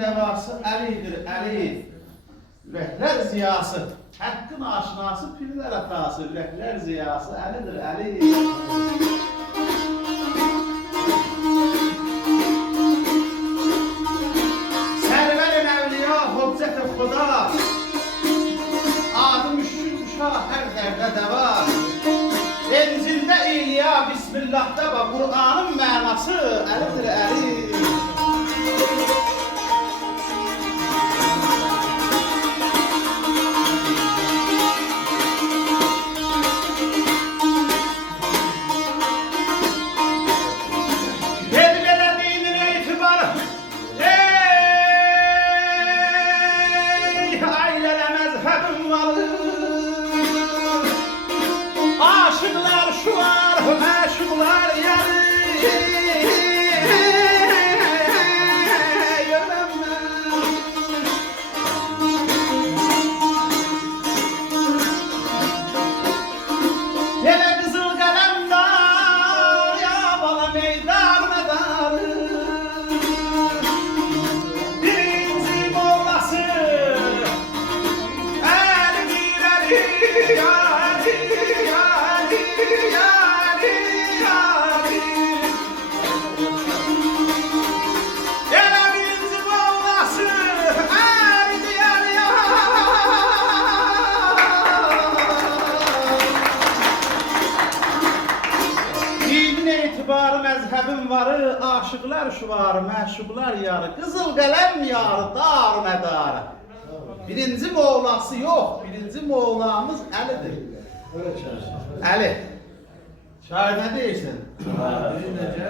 devası Əlidir, Əli. Ürəklər ziyası, haqqın aşinası, pirlər atası. Ürəklər ziyası Əlidir, Əli. Sərvər-i Məvliya, Hoccat-ı Xuda, adı müşkül uşaq hər dərdə dəva. Enzildə İlya, Bismillah'da və Qur'anın mənası Əlidir, Əli. Aşıklar şu var, meşhurlar yanı. Yine kızıl kalemler, ya bana meydan medarı. Birinci mollası, elbir eli, Ali, Ali, Ali, Ali. Yine birinci mollası, elbir eli, Dinin etibarı, məzhəbin varı, aşıqlar şuvarı, məşuqlar yarı, qızıl qələm yarı, dar mədarı. Birinci Moğlası yox, birinci Moğlamız Əlidir. Əli. Şair nə deyirsən? Necə?